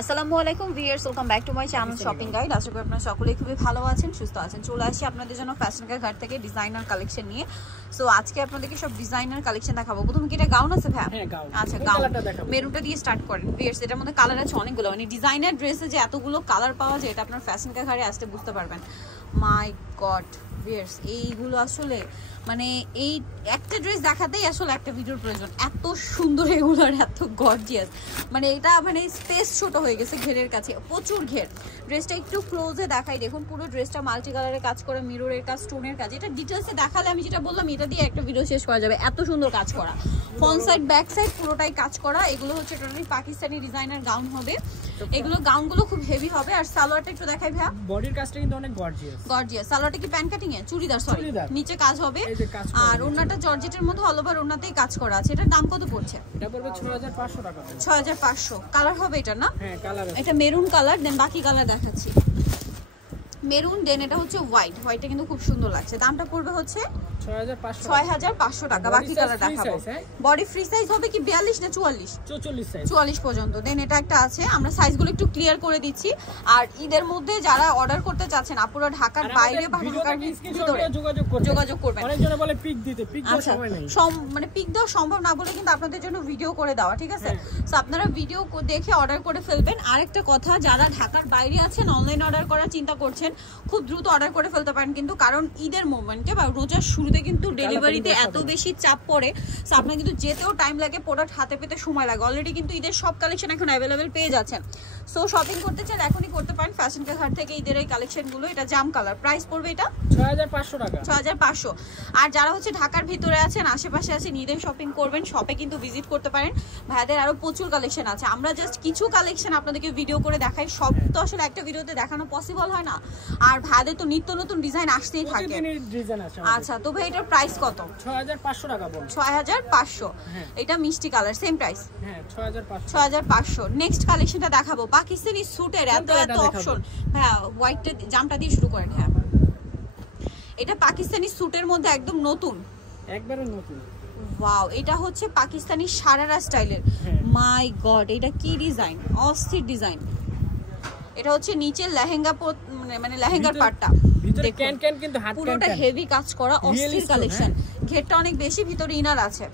আসসালামু আলাইকুম viewers, welcome back to my channel shopping guide. আশা করি আপনারা সকলেই খুবই ভালো আছেন, সুস্থ আছেন। চলে আসি আপনাদের জন্য ফ্যাশন ঘাট থেকে ডিজাইনার কালেকশন নিয়ে। সো আজকে আপনাদেরকে সব ডিজাইনার কালেকশন দেখাবো। প্রথমে কি এটা গাউন আছে ভাই? হ্যাঁ গাউন। আচ্ছা গাউন, মেরুনটা দিয়ে স্টার্ট করেন ভিউয়ার্স। এটার মধ্যে কালার আছে অনেকগুলো, মানে ডিজাইনার ড্রেসে যে এতগুলো কালার পাওয়া যায় এটা আপনার ফ্যাশন ঘাটে আসতে বুঝতে পারবেন। মাই গড ভিউয়ার্স, এইগুলো আসলে মানে এই একটা ড্রেস দেখাতেই আসলে একটা ভিডিওর প্রয়োজন, এত সুন্দর এগুলোর, এত গর্জিয়াস। মানে এটা মানে স্পেস ছোট হয়ে গেছে ঘেরের কাছে, প্রচুর ঘের। ড্রেসটা একটু ক্লোজে দেখাই, দেখুন পুরো ড্রেসটা মাল্টি কালারের কাজ করে, মিররের কাজ, স্টোনের কাজ। এটা ডিটেলসে দেখালে আমি যেটা বললাম এটা দিয়ে একটা ভিডিও শেষ করা যাবে, এত সুন্দর কাজ করা। ফ্রন্ট সাইড ব্যাক সাইড পুরোটাই কাজ করা। এগুলো হচ্ছে টোটালি পাকিস্তানি ডিজাইনার গাউন হবে। এগুলো গাউনগুলো খুব হেভি হবে। আর সালোয়ারটা একটু দেখাই ভাইয়া, বডির কাজটা কিন্তু অনেক গর্জিয়াস। গর্জিয়াস সালোয়ারটা কি প্যান্ট কাটিং এ চুড়িদার, সরি নিচে কাজ হবে। আর ওন্নাটা জর্জেটের মধ্যে অল ওভার ওন্নাতেই কাজ করা আছে। এটার দাম কত পড়ছে? এটা পড়বে 6500 টাকা। 6500। কালার হবে এটা না? হ্যাঁ কালার আছে। এটা মেরুন কালার, দেন বাকি কালার দেখাচ্ছি। মেরুন, দেন এটা হচ্ছে হোয়াইট। হোয়াইটটা কিন্তু খুব সুন্দর লাগছে। দামটা পড়বে হচ্ছে 6500 টাকা। বাকি কালার দেখাবো। বডি ফ্রি সাইজ হবে কি 42 না 44? 44 পর্যন্ত। দেন এটা একটা আছে, আমরা সাইজগুলো একটু ক্লিয়ার করে দিচ্ছি। আর ঈদের মধ্যে যারা অর্ডার করতে চাচ্ছেন আপুরা ঢাকার বাইরে বা ঢাকার ভিতরে যোগাযোগ করবেন। অনেকজনে বলে পিক দিতে, পিক দেওয়ার সময় নাই। মানে পিক দেওয়া সম্ভব না বলে কিন্তু আপনাদের জন্য ভিডিও করে দেওয়া, ঠিক আছে? সো আপনারা ভিডিও দেখে অর্ডার করে ফেলবেন। আরেকটা কথা, যারা ঢাকার বাইরে আছেন অনলাইন অর্ডার করার চিন্তা করছেন, খুব দ্রুত অর্ডার করে ফেলতে পারেন কিন্তু, কারণ ঈদের মোমেন্টে বা রোজার শুরুতে কিন্তু ডেলিভারিতে এত বেশি চাপ পড়ে, সো আপনার কিন্তু যেতেও টাইম লাগে, প্রোডাক্ট হাতে পেতে সময় লাগে। অলরেডি কিন্তু ঈদের সব কালেকশন এখন অ্যাভেলেবেল পেয়ে যাচ্ছেন। সো শপিং করতে চান এখনই করতে পারেন ফ্যাশন ঘাট থেকে ঈদের এই কালেকশনগুলো। এটা জাম কালার, প্রাইস পড়বে এটা 6500 টাকা। 6500। আর যারা হচ্ছে ঢাকার ভিতরে আছেন, আশেপাশে আছেন, ঈদের শপিং করবেন, শপে কিন্তু ভিজিট করতে পারেন। ভাইদের আরো প্রচুর কালেকশন আছে। আমরা জাস্ট কিছু কালেকশন আপনাদেরকে ভিডিও করে দেখাই, সব তো আসলে একটা ভিডিওতে দেখানো পসিবল হয় না। আর ভাইদের তো নিত্য নতুন ডিজাইন আসতেই থাকে। আচ্ছা, তো ভাই এটার প্রাইস কত? 6500 টাকা বল। 6500। এটা মিষ্টি কালার, সেম প্রাইস। হ্যাঁ 6500। 6500। নেক্সট কালেকশনটা দেখাবো পাকিস্তানি স্যুটের এত অপশন। হ্যাঁ হোয়াইটটা জামটা দিয়ে শুরু করেন। হ্যাঁ এটা পাকিস্তানি স্যুটের মধ্যে একদম নতুন, একবারে নতুন। ওয়াও, এটা হচ্ছে পাকিস্তানি সারারা স্টাইলের। মাই গড, এটা কি ডিজাইন, অস্থির ডিজাইন। এটা হচ্ছে নিচে লেহেঙ্গা, মানে লেহেঙ্গার পাটটা ভিতরে ক্যান ক্যান কিন্তু হাত পুরোটা হেভি কাজ করা, অস্থির কালেকশন। ঘেরটা অনেক বেশি, ভিতরে ইনার আছে।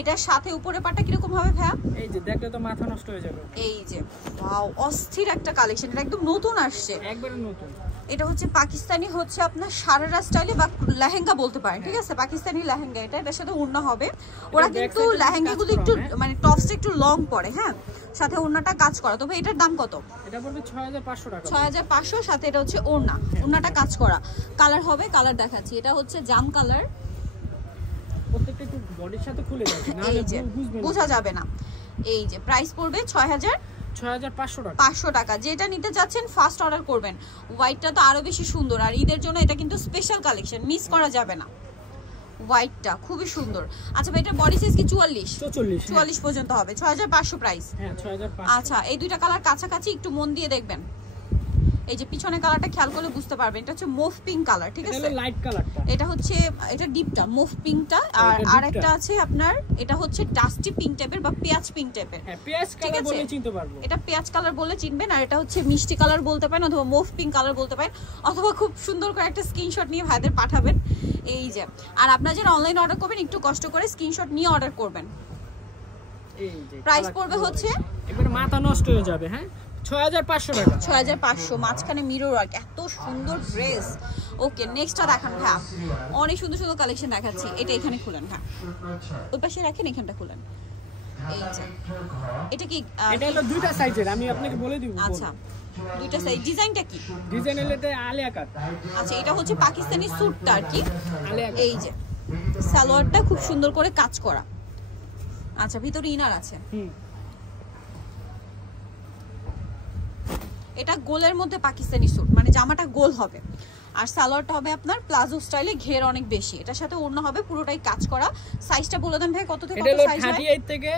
এটার সাথে উপরে পাটটা কিরকম হবে ভাইয়া? এই যে দেখলে তো মাথা নষ্ট হয়ে যাবে। এই যে ওয়াও, অস্থির একটা কালেকশন। এটা একদম নতুন আসছে, একবারে নতুন। এটা হচ্ছে পাকিস্তানি, হচ্ছে আপনার সারারা স্টাইলে বা লেহেঙ্গা বলতে পারেন, ঠিক আছে? পাকিস্তানি লেহেঙ্গা এটা, এটার সাথে ওড়না হবে। ওরা কিন্তু লেহেঙ্গাগুলো একটু মানে টপসটা একটু লং পড়ে, হ্যাঁ, সাথে ওড়নাটা কাজ করা। তবে এটার দাম কত? এটা পড়বে 6500 টাকা। 6500, সাথে এটা হচ্ছে ওড়না, ওড়নাটা কাজ করা। কালার হবে, কালার দেখাচ্ছি। এটা হচ্ছে জাম কালার, প্রত্যেকটা একটু বডির সাথে খুলে যাবে, না হলে বোঝা যাবে না। এই যে প্রাইস পড়বে 6500 টাকা। 500 টাকা। যেটা নিতে যাচ্ছেন ফার্স্ট অর্ডার করবেন। হোয়াইটটা তো আরো বেশি সুন্দর, আর ঈদের জন্য এটা কিন্তু স্পেশাল কালেকশন, মিস করা যাবে না। হোয়াইটটা খুবই সুন্দর। আচ্ছা ভাই, এটা বডি সাইজ কি 44 পর্যন্ত হবে? 6500 প্রাইস। হ্যাঁ 6500। আচ্ছা, এই দুইটা কালার কাছাকাছি, একটু মন দিয়ে দেখবেন। এই যে পিছনের কালারটা খেয়াল করলে বুঝতে পারবেন, এটা হচ্ছে মুভ পিঙ্ক কালার, ঠিক আছে? এটা লাইট কালারটা, এটা হচ্ছে এটা ডিপটা মুভ পিঙ্কটা। আর আরেকটা আছে আপনার, এটা হচ্ছে ডাস্টি পিঙ্ক টাইপের বা পেঁয়াজ পিঙ্ক টাইপের। হ্যাঁ পেঁয়াজ কালার বলে চিনতে পারবো। এটা পেঁয়াজ কালার বলে চিনবেন। আর এটা হচ্ছে মিষ্টি কালার বলতে পারেন, অথবা মুভ পিঙ্ক কালার বলতে পারেন, অথবা খুব সুন্দর করে একটা স্ক্রিনশট নিয়ে ভাইদের পাঠাবেন। এই যে, আর আপনারা যারা অনলাইন অর্ডার করবেন একটু কষ্ট করে স্ক্রিনশট নিয়ে অর্ডার করবেন। এই যে প্রাইস পড়বে হচ্ছে একবার মাথা নষ্ট হয়ে যাবে। হ্যাঁ 6500 টাকা। 6500। মাঝখানে মিরর ওয়ার্ক, এত সুন্দর ড্রেস। ওকে, নেক্সটটা দেখান ভাই। অনেক সুন্দর সুন্দর কালেকশন দেখাচ্ছি। এটা এখানে খুলেন, হ্যাঁ ওই পাশে রাখেন, এখানটা খুলেন। এই যে এটা কি? এটা হলো দুইটা সাইজের, আমি আপনাকে বলে দিব। আচ্ছা, দুইটা সাইজ। ডিজাইনটা কি? ডিজাইন হলো এটা আলিয়া কাট। আচ্ছা, এটা হচ্ছে পাকিস্তানি স্যুটটা আর কি। আলিয়া কাট। এই যে সালোয়ারটা খুব সুন্দর করে কাজ করা। আচ্ছা, ভিতরে ইনার আছে। এটা গোলের মধ্যে পাকিস্তানি স্যুট, মানে জামাটা গোল হবে, আর সালোয়ারটা হবে আপনার প্লাজো স্টাইলে, ঘের অনেক বেশি। এটার সাথে ওড়না হবে, পুরোটাই কাজ করা। সাইজটা বলে দেন ভাই, কত থেকে কত সাইজ হয়? 38 থেকে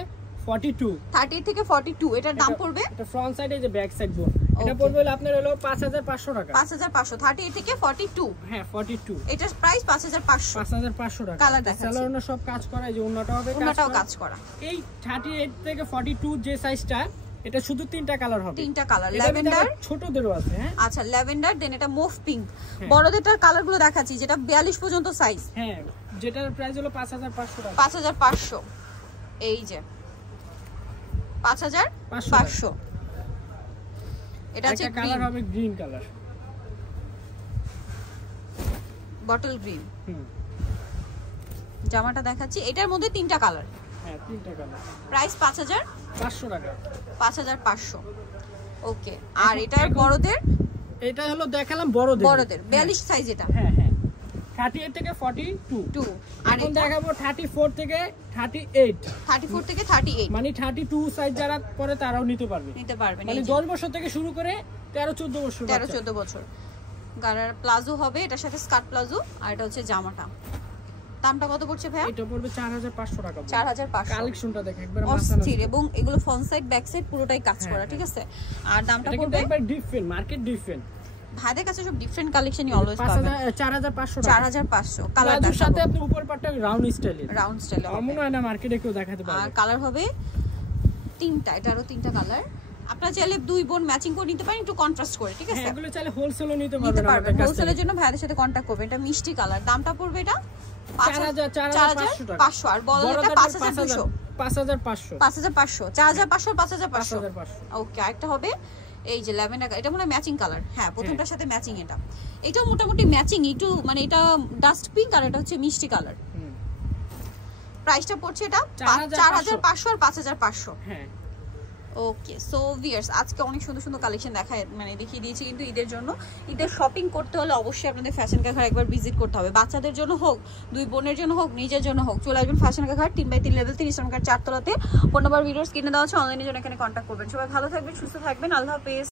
42। 38 থেকে 42। এটার দাম পড়বে, এটা ফ্রন্ট সাইডে যে ব্যাক সাইড বোন, এটা পড়বে আপনার হলো 5500 টাকা। 5500। 38 থেকে 42। হ্যাঁ 42। এটার প্রাইস 5500। 5500 টাকা। কালার দেখাচ্ছি। সালোয়ারটা সব কাজ করা, এই যে ওড়নাটা হবে কাজ করা। এই 38 থেকে 42 যে সাইজটা, এটা শুধু তিনটা কালার হবে, তিনটা কালার, ল্যাভেন্ডার, ছোটদেরও আছে। হ্যাঁ আচ্ছা ল্যাভেন্ডার, দেন এটা মুভ পিঙ্ক। বড়দেরটার কালারগুলো দেখাচ্ছি, যেটা 42 পর্যন্ত সাইজ। হ্যাঁ, যেটার প্রাইস হলো 5500 টাকা। 5500, এই যে 5500। এটা হচ্ছে কালার হবে গ্রিন কালার, বটল গ্রিন। জামাটা দেখাচ্ছি, এটার মধ্যে তিনটা কালার। হ্যাঁ, তিনটা কালার। প্রাইস 5500 টাকা। 5500। ওকে, আর এটার বড়দের, এটা হলো দেখালাম বড়দের 42 সাইজ এটা। হ্যাঁ হ্যাঁ, 38 থেকে 42। আর এখন দেখাবো 34 থেকে 38। 34 থেকে 38, মানে 32 সাইজ যারা পরে তারাও নিতে পারবেন। মানে 10 বছর থেকে শুরু করে 13-14 বছর। 13-14 বছর। গারার প্লাজো হবে, এটার সাথে স্কার্ট প্লাজো, আর এটা হচ্ছে জামাটা। দামটা কত পড়ছে ভাইয়া? এটা পড়বে 4500 টাকা। 4500। কালেকশনটা দেখেন একবার অস্থির, এবং এগুলো ফ্রন্ট সাইড ব্যাক সাইড পুরোটাই কাজ করা, ঠিক আছে? আর দামটা পড়বে একবার ডিফারেন্ট, মার্কেট ডিফারেন্ট। ভাইদের কাছে সব ডিফারেন্ট কালেকশনই অলওয়েজ পাবেন। 4500 টাকা। 4500। কালার দেখাবো, সাথে আপনি উপর পাটটা রাউন্ড স্টাইলে হবে। মনে হয় না মার্কেটে কেউ দেখাতে পারবে। আর কালার হবে তিনটা, এটারও তিনটা কালার। আপনারা চাইলে দুই বোন ম্যাচিং করে নিতে পারেন, একটু কন্ট্রাস্ট করে, ঠিক আছে? এগুলো চাইলে হোলসেলও নিতে পারবেন। হোলসেলের জন্য ভাইদের সাথে কন্টাক্ট করবেন। এটা মিষ্টি কালার, দামটা পড়বে এটা 4500। আর বড়টা 5200। 5500। 4500। ওকে, আরেকটা হবে এই যে ল্যাভেন্ডার, এটা মনে হয় ম্যাচিং কালার। হ্যাঁ, প্রথমটার সাথে ম্যাচিং। এটাও মোটামুটি ম্যাচিং, একটু মানে এটা ডাস্ট পিঙ্ক আর এটা হচ্ছে মিষ্টি কালার। প্রাইসটা পড়ছে এটা 4500 আর 5500। হ্যাঁ। ওকে, সো ভিউয়ার্স, আজকে অনেক সুন্দর সুন্দর কালেকশন দেখিয়ে দিয়েছি, কিন্তু ঈদের জন্য। ঈদের শপিং করতে হলে অবশ্যই আপনাদের ফ্যাশন কারখানা একবার ভিজিট করতে হবে। বাচ্চাদের জন্য হোক, দুই বোনের জন্য হোক, নিজের জন্য হোক, চলে আসবেন ফ্যাশন কারখানা 3x3 লেভেল 3 ইসলামকার 4 তলাতে। ফোন নাম্বার ভিডিওস কিনে দেওয়া আছে, অনলাইনের জন্য এখানে কন্ট্যাক্ট করবেন। সবাই ভালো থাকবেন, সুস্থ থাকবেন, আল্লাহ হাফেজ।